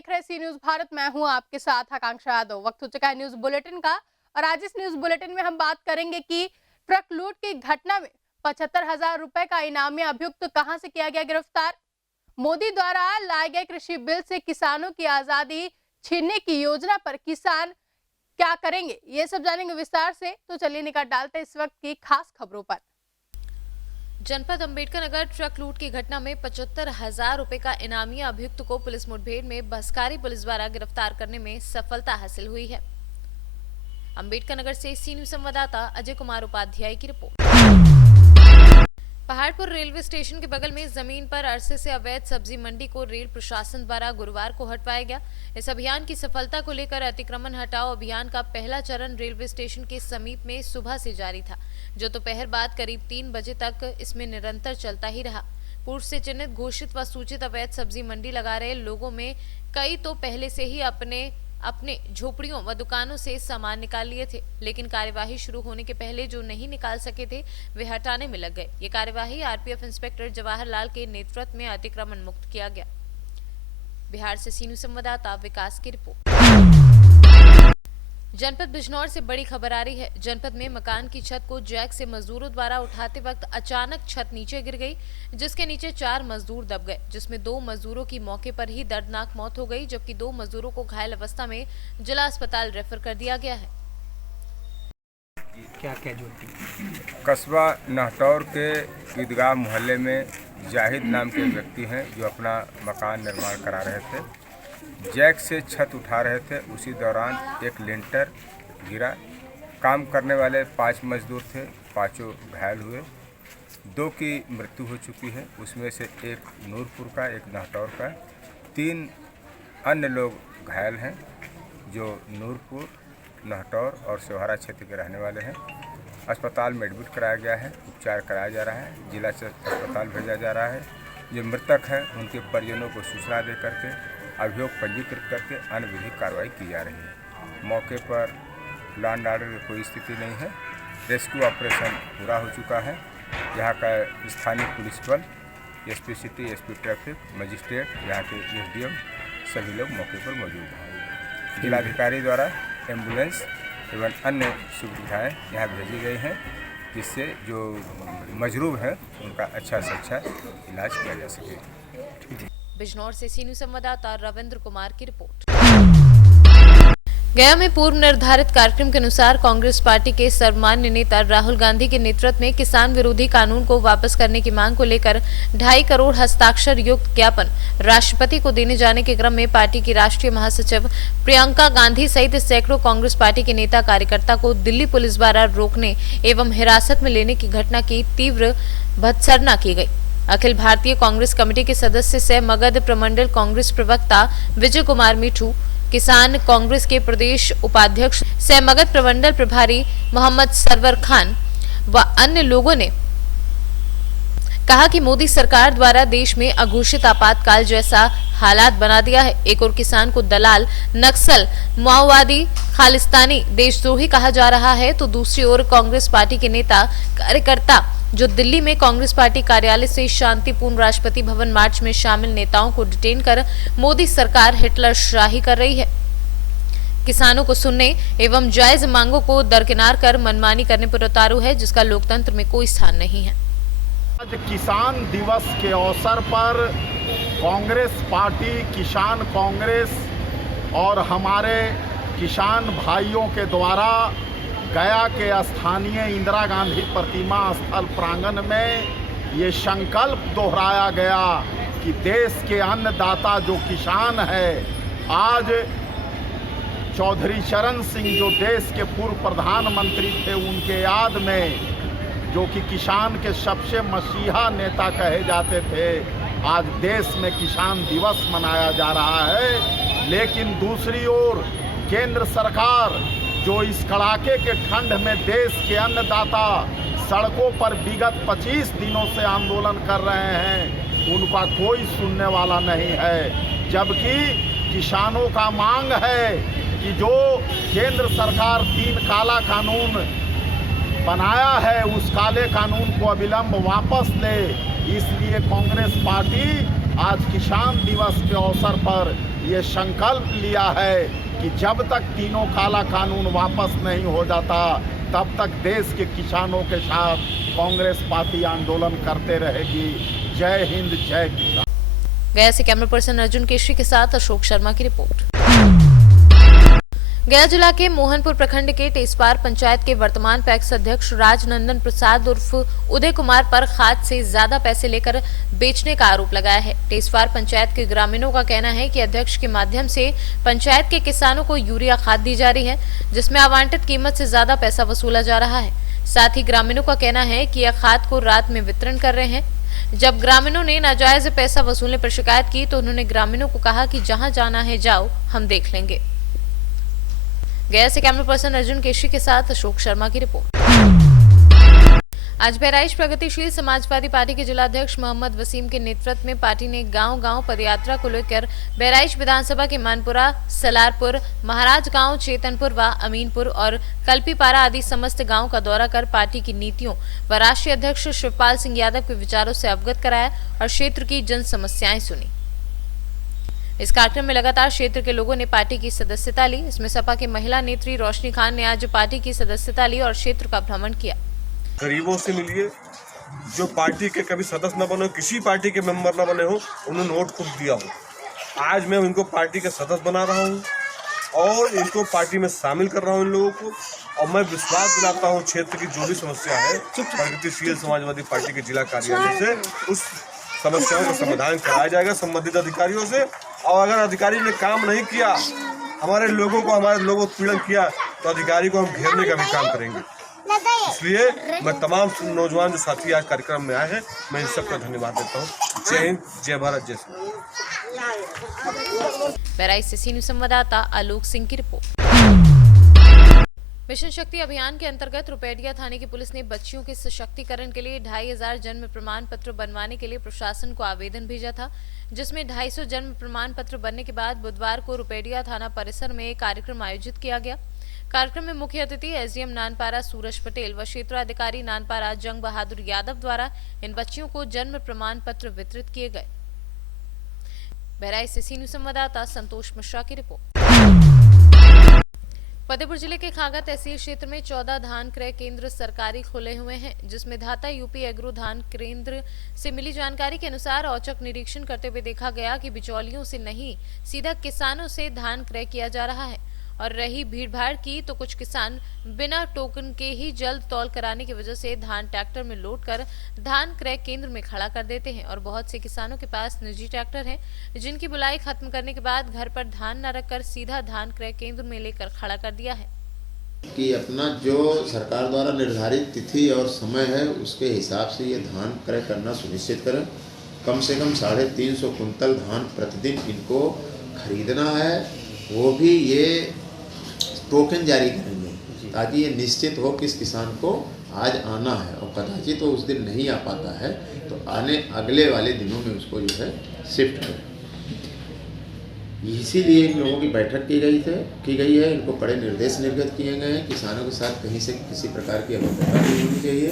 देख रहे सी न्यूज भारत। मैं हूं आपके साथ आकांक्षा यादव। वक्त हो चुका है न्यूज बुलेटिन का और आज इस न्यूज बुलेटिन में हम बात करेंगे कि ट्रक लूट की घटना में 75,000 रुपए का इनामी अभियुक्त कहां से किया गया गिरफ्तार। मोदी द्वारा लाए गए कृषि बिल से किसानों की आजादी छीनने की योजना पर किसान क्या करेंगे, ये सब जानेंगे विस्तार से। तो चलिए निकाल डालते हैं इस वक्त की खास खबरों पर। जनपद अंबेडकर नगर ट्रक लूट की घटना में 75,000 रुपए का इनामी अभियुक्त को पुलिस मुठभेड़ में बस्कारी पुलिस द्वारा गिरफ्तार करने में सफलता हासिल हुई है। अंबेडकर नगर से सी न्यूज संवाददाता अजय कुमार उपाध्याय की रिपोर्ट। पहाड़पुर रेलवे स्टेशन के बगल में जमीन पर अरसे से अवैध सब्जी मंडी को रेल प्रशासन द्वारा गुरुवार को हटवाया गया। इस अभियान की सफलता को लेकर अतिक्रमण हटाओ अभियान का पहला चरण रेलवे स्टेशन के समीप में सुबह से जारी था, जो दोपहर बाद करीब 3 बजे तक इसमें निरंतर चलता ही रहा। पूर्व से चिन्हित, घोषित व सूचित अवैध सब्जी मंडी लगा रहे लोगों में कई तो पहले से ही अपने झोपड़ियों व दुकानों से सामान निकाल लिए थे, लेकिन कार्यवाही शुरू होने के पहले जो नहीं निकाल सके थे वे हटाने में लग गए। ये कार्यवाही आरपीएफ इंस्पेक्टर जवाहरलाल के नेतृत्व में अतिक्रमण मुक्त किया गया। बिहार से सी न्यूज संवाददाता विकास की रिपोर्ट। जनपद बिजनौर से बड़ी खबर आ रही है। जनपद में मकान की छत को जैक से मजदूरों द्वारा उठाते वक्त अचानक छत नीचे गिर गई, जिसके नीचे 4 मजदूर दब गए, जिसमें 2 मजदूरों की मौके पर ही दर्दनाक मौत हो गई, जबकि 2 मजदूरों को घायल अवस्था में जिला अस्पताल रेफर कर दिया गया है। क्या कैजुअल्टी? कस्बा नहटौर के ईदगाह मोहल्ले में जाहिद नाम के व्यक्ति हैं जो अपना मकान निर्माण करा रहे थे। जैक से छत उठा रहे थे, उसी दौरान एक लिंटर गिरा। काम करने वाले 5 मजदूर थे, पांचों घायल हुए। 2 की मृत्यु हो चुकी है, उसमें से एक नूरपुर का, एक नहटौर का। 3 अन्य लोग घायल हैं जो नूरपुर, नहटौर और सेवहारा क्षेत्र के रहने वाले हैं। अस्पताल में एडमिट कराया गया है, उपचार कराया जा रहा है, जिला से अस्पताल भेजा जा रहा है। जो मृतक हैं उनके परिजनों को सूचना दे करके अभियोग पंजीकृत करके अन्य विधिक कार्रवाई की जा रही है। मौके पर लॉ एंड ऑर्डर की कोई स्थिति नहीं है। रेस्क्यू ऑपरेशन पूरा हो चुका है। यहाँ का स्थानीय पुलिस बल, SP city, SP traffic, magistrate, यहाँ के एसडीएम सभी लोग मौके पर मौजूद हैं। जिलाधिकारी द्वारा एम्बुलेंस एवं अन्य सुविधाएँ यहाँ भेजी गई हैं, जिससे जो मजरूब हैं उनका अच्छा से अच्छा इलाज किया जा सके। बिजनौर से सी न्यूज संवाददाता रविंद्र कुमार की रिपोर्ट। गया में पूर्व निर्धारित कार्यक्रम के अनुसार कांग्रेस पार्टी के सर्वमान्य नेता राहुल गांधी के नेतृत्व में किसान विरोधी कानून को वापस करने की मांग को लेकर 2.5 करोड़ हस्ताक्षर युक्त ज्ञापन राष्ट्रपति को देने जाने के क्रम में पार्टी की राष्ट्रीय महासचिव प्रियंका गांधी सहित सैकड़ों कांग्रेस पार्टी के नेता कार्यकर्ता को दिल्ली पुलिस द्वारा रोकने एवं हिरासत में लेने की घटना की तीव्र भत्सना की गई। अखिल भारतीय कांग्रेस कमेटी के सदस्य सह मगध प्रमंडल कांग्रेस प्रवक्ता विजय कुमार मिठू, किसान कांग्रेस के प्रदेश उपाध्यक्ष सह मगध प्रमंडल प्रभारी मोहम्मद सरवर खान व अन्य लोगों ने कहा कि मोदी सरकार द्वारा देश में अघोषित आपातकाल जैसा हालात बना दिया है। एक और किसान को दलाल, नक्सल, माओवादी, खालिस्तानी, देशद्रोही कहा जा रहा है, तो दूसरी ओर कांग्रेस पार्टी के नेता कार्यकर्ता जो दिल्ली में कांग्रेस पार्टी कार्यालय से शांतिपूर्ण राष्ट्रपति भवन मार्च में शामिल नेताओं को डिटेन कर मोदी सरकार हिटलर शाही कर रही है। किसानों को सुनने एवं जायज मांगों को दरकिनार कर मनमानी करने पर उतारू है, जिसका लोकतंत्र में कोई स्थान नहीं है। आज किसान दिवस के अवसर पर कांग्रेस पार्टी, किसान कांग्रेस और हमारे किसान भाइयों के द्वारा गया के स्थानीय इंदिरा गांधी प्रतिमा स्थल प्रांगण में ये संकल्प दोहराया गया कि देश के अन्नदाता जो किसान है, आज चौधरी चरण सिंह जो देश के पूर्व प्रधानमंत्री थे, उनके याद में जो कि किसान के सबसे मसीहा नेता कहे जाते थे, आज देश में किसान दिवस मनाया जा रहा है। लेकिन दूसरी ओर केंद्र सरकार जो इस कड़ाके के ठंड में देश के अन्नदाता सड़कों पर विगत 25 दिनों से आंदोलन कर रहे हैं, उनका कोई सुनने वाला नहीं है। जबकि किसानों का मांग है कि जो केंद्र सरकार 3 काला कानून बनाया है, उस काले कानून को अविलंब वापस ले। इसलिए कांग्रेस पार्टी आज किसान दिवस के अवसर पर ये संकल्प लिया है कि जब तक तीनों काला कानून वापस नहीं हो जाता तब तक देश के किसानों के साथ कांग्रेस पार्टी आंदोलन करते रहेगी। जय हिंद, जय किसान। गया से कैमरा पर्सन अर्जुन केशरी के साथ अशोक शर्मा की रिपोर्ट। गया जिला के मोहनपुर प्रखंड के टेसपार पंचायत के वर्तमान पैक्स अध्यक्ष राजनंदन प्रसाद उर्फ उदय कुमार पर खाद से ज्यादा पैसे लेकर बेचने का आरोप लगाया है। टेसपार पंचायत के ग्रामीणों का कहना है कि अध्यक्ष के माध्यम से पंचायत के किसानों को यूरिया खाद दी जा रही है, जिसमें आवंटित कीमत से ज्यादा पैसा वसूला जा रहा है। साथ ही ग्रामीणों का कहना है कि यह खाद को रात में वितरण कर रहे हैं। जब ग्रामीणों ने नाजायज पैसा वसूलने पर शिकायत की तो उन्होंने ग्रामीणों को कहा कि जहां जाना है जाओ, हम देख लेंगे। गया से कैमरा पर्सन अर्जुन केशरी के साथ अशोक शर्मा की रिपोर्ट। आज बहराइच प्रगतिशील समाजवादी पार्टी के जिला अध्यक्ष मोहम्मद वसीम के नेतृत्व में पार्टी ने गांव-गांव पदयात्रा को लेकर बहराइच विधानसभा के मानपुरा, सलारपुर, महाराज गांव, चेतनपुर व अमीनपुर और कल्पीपारा आदि समस्त गांव का दौरा कर पार्टी की नीतियों व राष्ट्रीय अध्यक्ष शिवपाल सिंह यादव के विचारों से अवगत कराया और क्षेत्र की जन समस्याएं सुनी। इस कार्यक्रम में लगातार क्षेत्र के लोगों ने पार्टी की सदस्यता ली। इसमें सपा के महिला नेत्री रोशनी खान ने आज पार्टी की सदस्यता ली और क्षेत्र का भ्रमण किया। गरीबों से मिलिए, जो पार्टी के कभी सदस्य न बने हो, किसी पार्टी के मेंबर न बने हो, उन्होंने वोट खुद दिया हो। आज मैं इनको पार्टी के सदस्य बना रहा हूँ और इनको पार्टी में शामिल कर रहा हूँ इन लोगों को, और मैं विश्वास दिलाता हूँ क्षेत्र की जो भी समस्या है प्रगतिशील समाजवादी पार्टी के जिला कार्यालय से उस समस्याओं का समाधान कराया जाएगा संबंधित अधिकारियों से। और अगर अधिकारी ने काम नहीं किया, हमारे लोगों को पीड़न किया, तो अधिकारी को हम घेरने का भी काम करेंगे। इसलिए मैं तमाम नौजवान जो साथी आज कार्यक्रम में आए हैं, मैं इन सबका धन्यवाद देता हूँ। जय हिंद, जय भारत, जय श्री। बहराइच से सी न्यूज़ संवाददाता आलोक सिंह की रिपोर्ट। मिशन शक्ति अभियान के अंतर्गत रुपेडिया थाने की पुलिस ने बच्चियों के सशक्तिकरण के लिए 2500 जन्म प्रमाण पत्र बनवाने के लिए प्रशासन को आवेदन भेजा था, जिसमें 250 जन्म प्रमाण पत्र बनने के बाद बुधवार को रुपेडिया थाना परिसर में एक कार्यक्रम आयोजित किया गया। कार्यक्रम में मुख्य अतिथि एसडीएम नानपारा सूरज पटेल व क्षेत्राधिकारी नानपारा जंग बहादुर यादव द्वारा इन बच्चियों को जन्म प्रमाण पत्र वितरित किए गए। बहराइच से सी न्यूज़ संवाददाता संतोष मिश्रा की रिपोर्ट। फतेहपुर जिले के खागा तहसील क्षेत्र में 14 धान क्रय केंद्र सरकारी खुले हुए हैं, जिसमें धाता यूपी एग्रो धान केंद्र से मिली जानकारी के अनुसार औचक निरीक्षण करते हुए देखा गया कि बिचौलियों से नहीं, सीधा किसानों से धान क्रय किया जा रहा है। और रही भीड़भाड़ की, तो कुछ किसान बिना टोकन के ही जल्द तौल कराने की वजह से धान ट्रैक्टर में लोड कर धान क्रय केंद्र में खड़ा कर देते हैं। और बहुत से किसानों के पास निजी ट्रैक्टर हैं, जिनकी बुलाई खत्म करने के बाद घर पर धान न रखकर सीधा धान क्रय केंद्र में लेकर खड़ा कर दिया है। कि अपना जो सरकार द्वारा निर्धारित तिथि और समय है उसके हिसाब से ये धान क्रय करना सुनिश्चित करें। कम से कम 350 कुंतल धान प्रतिदिन इनको खरीदना है, वो भी ये टोकन जारी करेंगे ताकि ये निश्चित हो किस किसान को आज आना है, और कदाचित तो उस दिन नहीं आ पाता है तो अगले वाले दिनों में उसको जो है शिफ्ट करें। इसीलिए इन लोगों की बैठक की गई है। इनको बड़े निर्देश निर्गत किए गए हैं। किसानों के साथ कहीं से किसी प्रकार की अवज्ञा नहीं होनी चाहिए।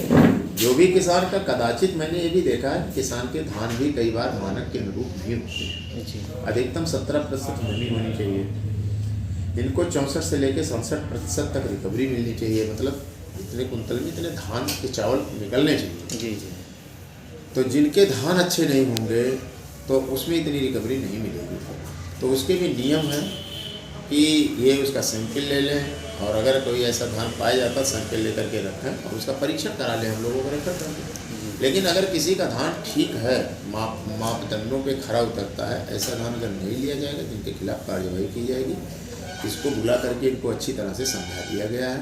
जो भी किसान का, कदाचित मैंने ये भी देखा है किसान के धान भी कई बार मानक के अनुरूप नहीं होते हैं। अधिकतम 17% नमी होनी चाहिए। इनको 64 से लेकर 67% तक रिकवरी मिलनी चाहिए, मतलब इतने कुंतल में इतने धान के चावल निकलने चाहिए। जी। तो जिनके धान अच्छे नहीं होंगे तो उसमें इतनी रिकवरी नहीं मिलेगी। तो उसके भी नियम हैं कि ये उसका सैंपल ले लें, और अगर कोई ऐसा धान पाया जाता सैंपल लेकर के रखें और उसका परीक्षण करा लें हम लोगों को रेफर कर। लेकिन अगर किसी का धान ठीक है, मापदंडों पे खरा उतरता है, ऐसा धान अगर नहीं लिया जाएगा जिनके खिलाफ कार्रवाई की जाएगी। इसको बुला करके इनको अच्छी तरह से समझा दिया गया है।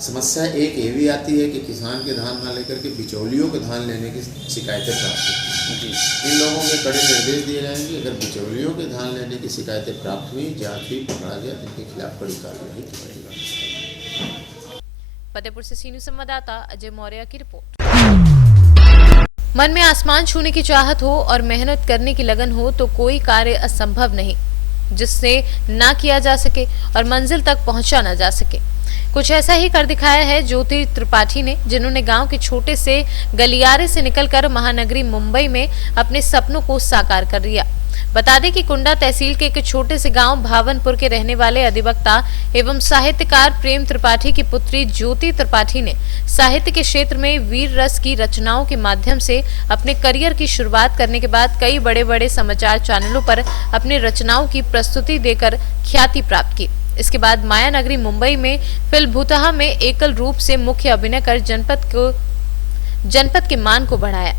समस्या एक ये भी आती है कि किसान के धान ना लेकर के बिचौलियों के धान लेने की शिकायतें प्राप्त होती हैं। इन लोगों के कड़े निर्देश दिए गए हैं कि अगर बिचौलियों के धान लेने की शिकायतें प्राप्त हुई, जांच हुई, पकड़ा गया, तो इनके खिलाफ कड़ी कार्रवाई की जाएगी। फतेहपुर से सी न्यूज़ संवाददाता अजय मौर्य की रिपोर्ट। मन में आसमान छूने की चाहत हो और मेहनत करने की लगन हो तो कोई कार्य असंभव नहीं जिससे ना किया जा सके और मंजिल तक पहुंचा ना जा सके। कुछ ऐसा ही कर दिखाया है ज्योति त्रिपाठी ने, जिन्होंने गांव के छोटे से गलियारे से निकलकर महानगरी मुंबई में अपने सपनों को साकार कर लिया। बता दें कि कुंडा तहसील के एक छोटे से गांव भावनपुर के रहने वाले अधिवक्ता एवं साहित्यकार प्रेम त्रिपाठी की पुत्री ज्योति त्रिपाठी ने साहित्य के क्षेत्र में वीर रस की रचनाओं के माध्यम से अपने करियर की शुरुआत करने के बाद कई बड़े बड़े समाचार चैनलों पर अपनी रचनाओं की प्रस्तुति देकर ख्याति प्राप्त की। इसके बाद माया नगरी मुंबई में फिल्म भूतहा में एकल रूप से मुख्य अभिनय कर जनपद के मान को बढ़ाया।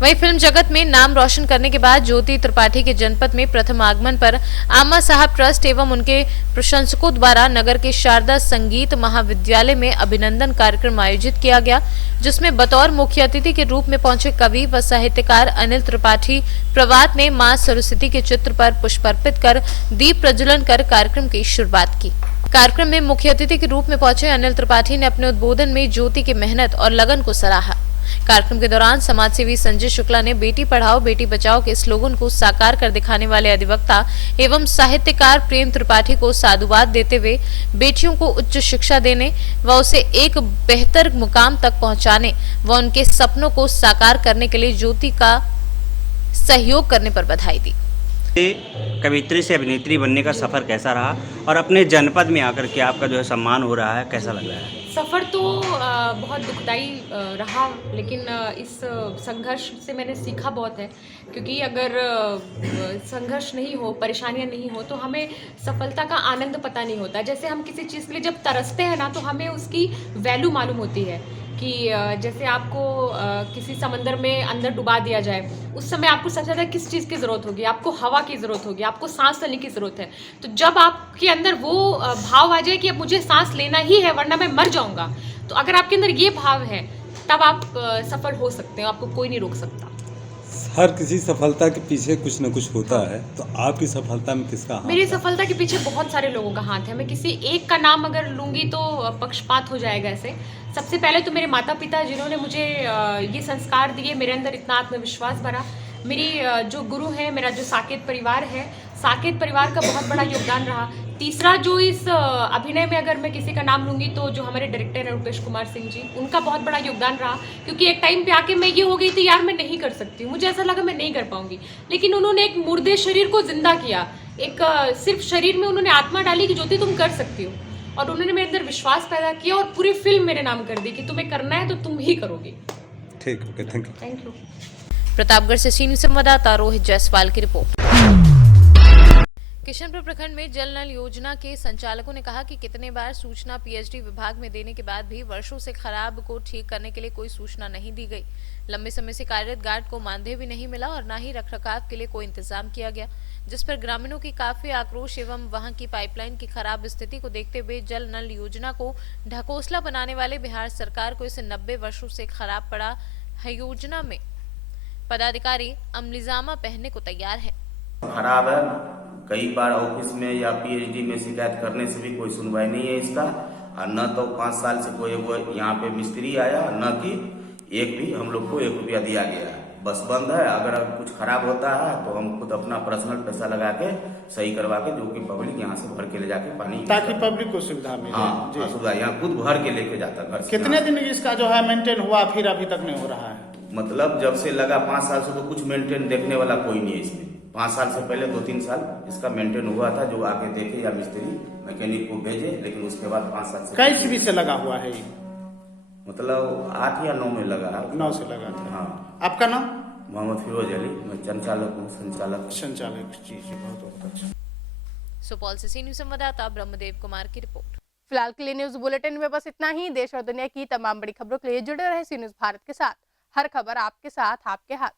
वहीं फिल्म जगत में नाम रोशन करने के बाद ज्योति त्रिपाठी के जनपद में प्रथम आगमन पर आमा साहब ट्रस्ट एवं उनके प्रशंसकों द्वारा नगर के शारदा संगीत महाविद्यालय में अभिनंदन कार्यक्रम आयोजित किया गया, जिसमें बतौर मुख्य अतिथि के रूप में पहुंचे कवि व साहित्यकार अनिल त्रिपाठी प्रवात ने मां सरस्वती के चित्र पर पुष्प अर्पित कर दीप प्रज्वलन कर कार्यक्रम की शुरुआत की। कार्यक्रम में मुख्य अतिथि के रूप में पहुंचे अनिल त्रिपाठी ने अपने उद्बोधन में ज्योति की मेहनत और लगन को सराहा। कार्यक्रम के दौरान समाजसेवी संजय शुक्ला ने बेटी पढ़ाओ बेटी बचाओ के स्लोगन को साकार कर दिखाने वाले अधिवक्ता एवं साहित्यकार प्रेम त्रिपाठी को साधुवाद देते हुए बेटियों को उच्च शिक्षा देने व उसे एक बेहतर मुकाम तक पहुंचाने व उनके सपनों को साकार करने के लिए ज्योति का सहयोग करने पर बधाई दी। कवित्री से अभिनेत्री बनने का सफ़र कैसा रहा और अपने जनपद में आकर के आपका जो है सम्मान हो रहा है, कैसा लग रहा है? सफ़र तो बहुत दुखदाई रहा, लेकिन इस संघर्ष से मैंने सीखा बहुत है, क्योंकि अगर संघर्ष नहीं हो, परेशानियां नहीं हो, तो हमें सफलता का आनंद पता नहीं होता। जैसे हम किसी चीज़ के लिए जब तरसते हैं ना, तो हमें उसकी वैल्यू मालूम होती है कि जैसे आपको किसी समंदर में अंदर डुबा दिया जाए, उस समय आपको सबसे ज़्यादा किस चीज़ की ज़रूरत होगी? आपको हवा की ज़रूरत होगी, आपको सांस लेने की ज़रूरत है। तो जब आपके अंदर वो भाव आ जाए कि अब मुझे सांस लेना ही है वरना मैं मर जाऊंगा, तो अगर आपके अंदर ये भाव है तब आप सफल हो सकते हो, आपको कोई नहीं रोक सकता। हर किसी सफलता के पीछे कुछ न कुछ होता है, तो आपकी सफलता में किसका हाथ? मेरी सफलता के पीछे बहुत सारे लोगों का हाथ है। मैं किसी एक का नाम अगर लूँगी तो पक्षपात हो जाएगा। ऐसे सबसे पहले तो मेरे माता पिता, जिन्होंने मुझे ये संस्कार दिए, मेरे अंदर इतना आत्मविश्वास भरा। मेरी जो गुरु है, मेरा जो साकेत परिवार है, साकेत परिवार का बहुत बड़ा योगदान रहा। तीसरा, जो इस अभिनय में अगर मैं किसी का नाम लूँगी तो जो हमारे डायरेक्टर हैं रुपेश कुमार सिंह जी, उनका बहुत बड़ा योगदान रहा। क्योंकि एक टाइम पे आके मैं ये हो गई थी, यार मैं नहीं कर सकती हूँ, मुझे ऐसा लगा मैं नहीं कर पाऊंगी, लेकिन उन्होंने एक मुर्दे शरीर को जिंदा किया। एक सिर्फ शरीर में उन्होंने आत्मा डाली कि ज्योति तुम कर सकती हो, और उन्होंने मेरे अंदर विश्वास पैदा किया और पूरी फिल्म मेरे नाम कर दी कि तुम्हें करना है तो तुम ही करोगी। ठीक, ओके, थैंक यू। प्रतापगढ़ से सीनियर संवाददाता रोहित जायसवाल की रिपोर्ट। किशनपुर प्रखंड में जल नल योजना के संचालकों ने कहा कि कितने बार सूचना पीएचडी विभाग में देने के बाद भी वर्षों से खराब को ठीक करने के लिए कोई सूचना नहीं दी गई। लंबे समय से कार्यरत गार्ड को मानदेय भी नहीं मिला और न ही रखरखाव के लिए कोई इंतजाम किया गया, जिस पर ग्रामीणों की काफी आक्रोश एवं वहां की पाइपलाइन की खराब स्थिति को देखते हुए जल नल योजना को ढकोसला बनाने वाले बिहार सरकार को इसे 90 वर्षों से खराब पड़ा है योजना में पदाधिकारी अमलीजामा पहनने को तैयार है। खराब है, कई बार ऑफिस में या पीएचडी में शिकायत करने से भी कोई सुनवाई नहीं है इसका, और न तो 5 साल से कोई यहाँ पे मिस्त्री आया, न कि एक भी हम लोग को 1 रुपया दिया गया। बस बंद है। अगर कुछ खराब होता है तो हम खुद अपना पर्सनल पैसा लगा के सही करवा के, जो कि पब्लिक यहाँ से भर के ले जाके पानी, ताकि पब्लिक को सुविधा मिले। हाँ, सुविधा यहाँ खुद भर के लेके जाता घर से। कितने दिन इसका जो है मेंटेन हुआ, फिर अभी तक नहीं हो रहा है? मतलब जब से लगा 5 साल से तो कुछ मेंटेन देखने वाला कोई नहीं है इसमें। 5 साल से पहले 2-3 साल इसका मेंटेन हुआ था, जो आके देखे या मिस्त्री मैकेनिक को भेजे, लेकिन उसके बाद 5 साल से कई ईस्वी से लगा हुआ है? मतलब 8 या 9 में लगा। 9 से लगा था। हाँ। आपका नाम? मोहम्मद फिरोज अली, मैं संचालक हूँ। संचालक जी, बहुत अच्छा। सुपौल से सीनियर संवाददाता ब्रह्मदेव कुमार की रिपोर्ट। फिलहाल के लिए न्यूज बुलेटिन में बस इतना ही। देश और दुनिया की तमाम बड़ी खबरों के लिए जुड़े रहे सी न्यूज भारत के साथ। हर खबर आपके साथ, आपके हाथ।